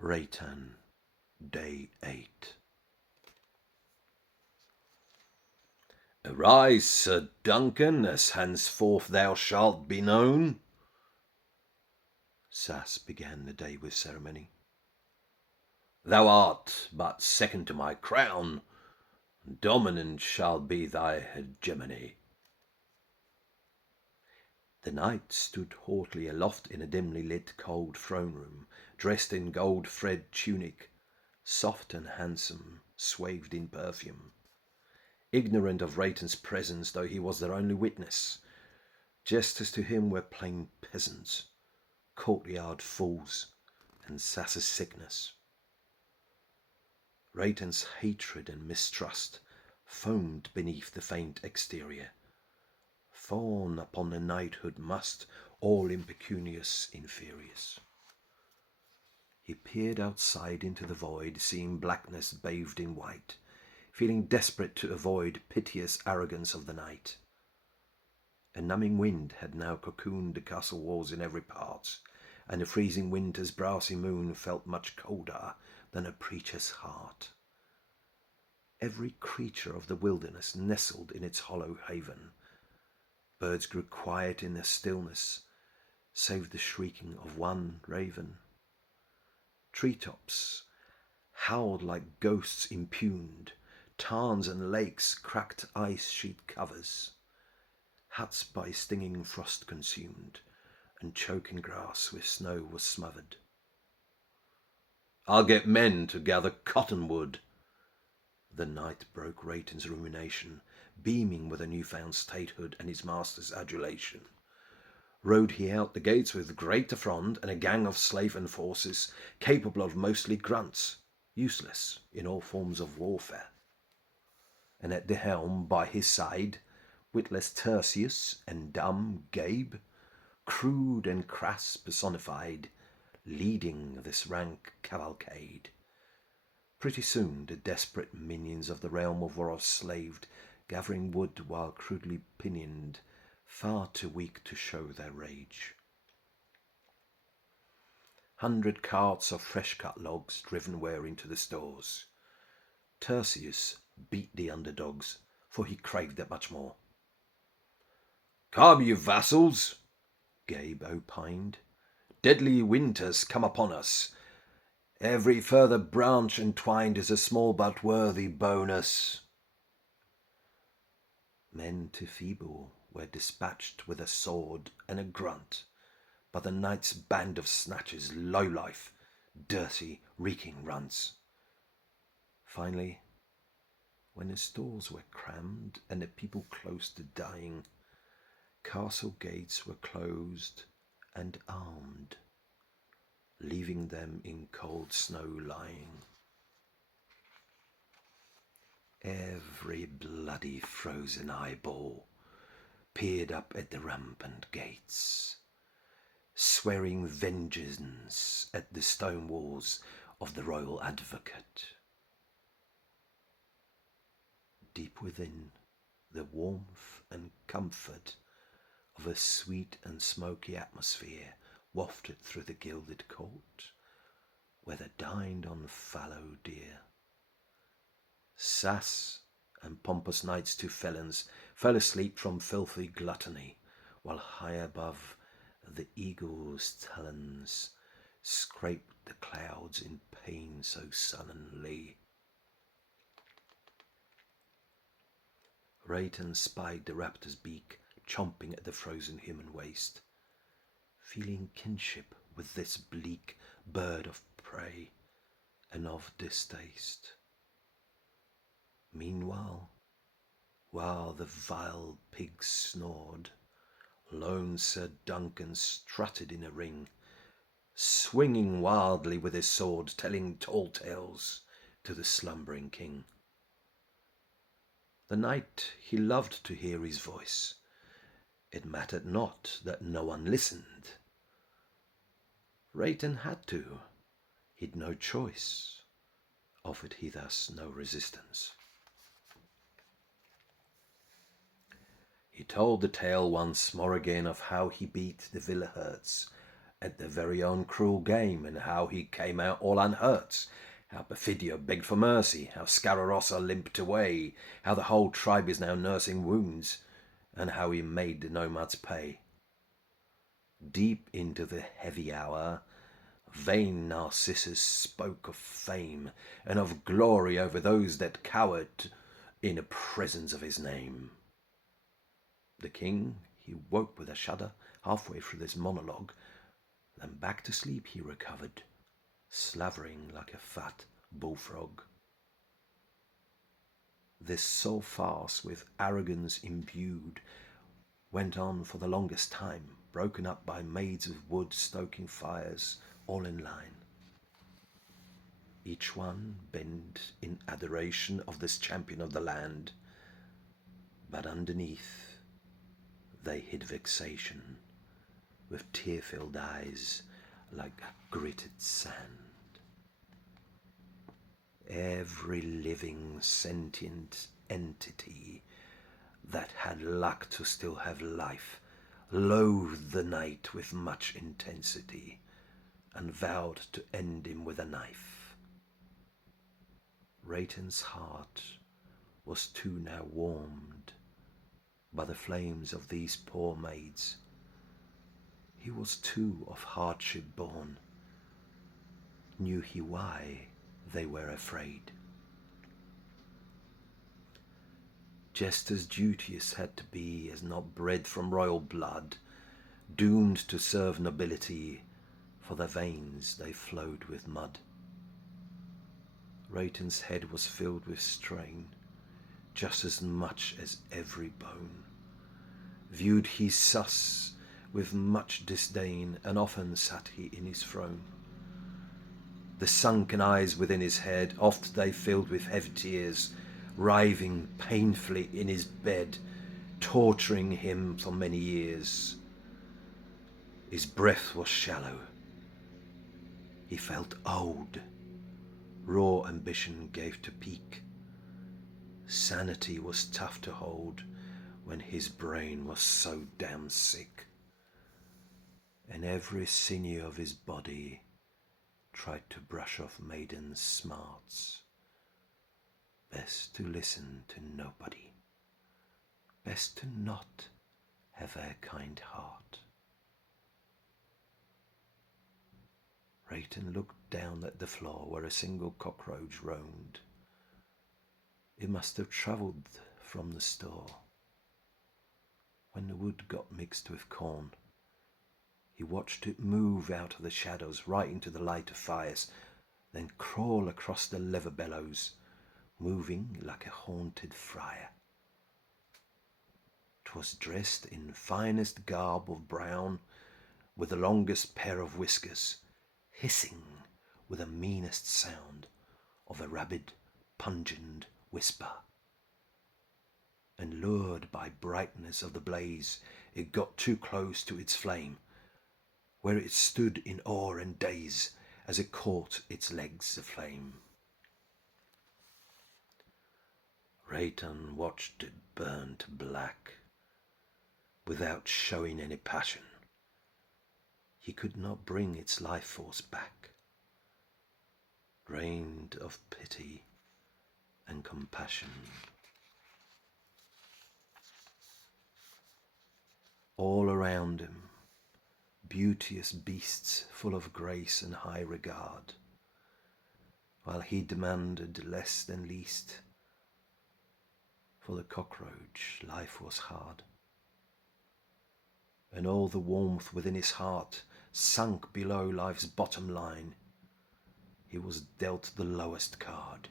Reytan, Day 8. Arise, Sir Duncan, as henceforth thou shalt be known. Sass began the day with ceremony. Thou art but second to my crown, dominant shall be thy hegemony. The knight stood haughtily aloft in a dimly lit cold throne room, dressed in gold thread tunic, soft and handsome, swathed in perfume. Ignorant of Reytan's presence, though he was their only witness, jesters to him were plain peasants, courtyard fools, and Sass's sickness. Reytan's hatred and mistrust foamed beneath the faint exterior. Fawn upon the knighthood must all impecunious inferiors. He peered outside into the void, seeing blackness bathed in white, feeling desperate to avoid piteous arrogance of the night. A numbing wind had now cocooned the castle walls in every part, and the freezing winter's brassy moon felt much colder than a preacher's heart. Every creature of the wilderness nestled in its hollow haven. Birds grew quiet in their stillness, save the shrieking of one raven. Treetops howled like ghosts impugned, tarns and lakes cracked ice sheet covers, huts by stinging frost consumed, and choking grass with snow was smothered. I'll get men to gather cottonwood. The knight broke Reytan's rumination, beaming with a newfound statehood and his master's adulation. Rode he out the gates with great affront and a gang of slave enforcers, capable of mostly grunts, useless in all forms of warfare. And at the helm by his side, witless Tertius and dumb Gabe, crude and crass personified, leading this rank cavalcade. Pretty soon the desperate minions of the realm of Voros slaved, gathering wood while crudely pinioned, far too weak to show their rage. 100 carts of fresh-cut logs driven were into the stores. Tertius beat the underdogs, for he craved that much more. "Come, you vassals," Gabe opined. "Deadly winters come upon us. Every further branch entwined is a small but worthy bonus." Men too feeble were dispatched with a sword and a grunt, but the knight's band of snatchers, lowlife, dirty, reeking runts. Finally, when the stores were crammed and the people close to dying, castle gates were closed and armed, leaving them in cold snow lying. Every bloody frozen eyeball peered up at the rampant gates, swearing vengeance at the stone walls of the royal advocate. Deep within, the warmth and comfort of a sweet and smoky atmosphere wafted through the gilded court, where they dined on fallow deer. Sass and pompous knights to felons fell asleep from filthy gluttony, while high above the eagle's talons scraped the clouds in pain so sullenly. Reytan spied the raptor's beak chomping at the frozen human waste, feeling kinship with this bleak bird of prey and of distaste. Meanwhile, while the vile pigs snored, lone Sir Duncan strutted in a ring, swinging wildly with his sword, telling tall tales to the slumbering king. The night he loved to hear his voice. It mattered not that no one listened. Reytan had to. He'd no choice. Offered he thus no resistance. He told the tale once more again of how he beat the villa herds at their very own cruel game, and how he came out all unhurt, how Perfidio begged for mercy, how Scararossa limped away, how the whole tribe is now nursing wounds, and how he made the nomads pay. Deep into the heavy hour, vain Narcissus spoke of fame and of glory over those that cowered in the presence of his name. The king, he woke with a shudder halfway through this monologue, then back to sleep he recovered, slavering like a fat bullfrog. This soul farce, with arrogance imbued, went on for the longest time, broken up by maids of wood stoking fires, all in line. Each one bent in adoration of this champion of the land, but underneath they hid vexation, with tear-filled eyes like gritted sand. Every living sentient entity that had luck to still have life loathed the night with much intensity, and vowed to end him with a knife. Reytan's heart was too now warmed by the flames of these poor maids. He was too of hardship born, knew he why they were afraid. Just as duteous had to be as not bred from royal blood, doomed to serve nobility, for their veins they flowed with mud. Reytan's head was filled with strain, just as much as every bone. Viewed he Sass with much disdain, and often sat he in his throne. The sunken eyes within his head, oft they filled with heavy tears, writhing painfully in his bed, torturing him for many years. His breath was shallow. He felt old. Raw ambition gave to peak. Sanity was tough to hold when his brain was so damn sick. And every sinew of his body tried to brush off maiden's smarts. Best to listen to nobody. Best to not have a kind heart. Reytan looked down at the floor where a single cockroach roamed. It must have travelled from the store. When the wood got mixed with corn, he watched it move out of the shadows right into the light of fires, then crawl across the leather bellows, moving like a haunted friar. 'Twas dressed in finest garb of brown, with the longest pair of whiskers, hissing with the meanest sound of a rabid, pungent whisper. And lured by brightness of the blaze, it got too close to its flame, where it stood in awe and daze as it caught its legs aflame. Reytan watched it burn to black, without showing any passion. He could not bring its life force back, drained of pity and compassion. All around him, beauteous beasts full of grace and high regard, while he demanded less than least. For the cockroach, life was hard, and all the warmth within his heart sunk below life's bottom line. He was dealt the lowest card,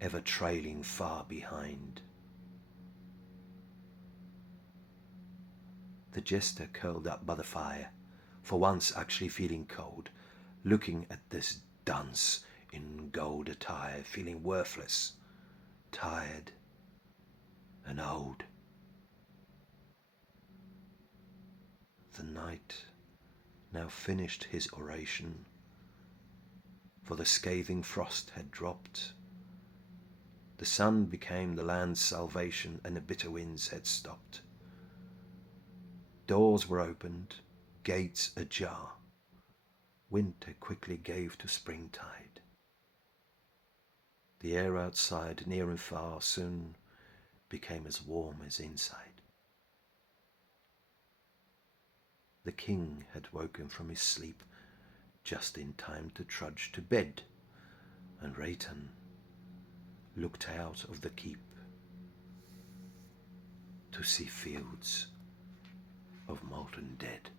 ever trailing far behind. The jester curled up by the fire, for once actually feeling cold, looking at this dunce in gold attire, feeling worthless, tired, and old. The knight now finished his oration, for the scathing frost had dropped. The sun became the land's salvation, and the bitter winds had stopped. Doors were opened, gates ajar. Winter quickly gave to springtide. The air outside, near and far, soon became as warm as inside. The king had woken from his sleep just in time to trudge to bed, and Reytan looked out of the keep to see fields of molten dead.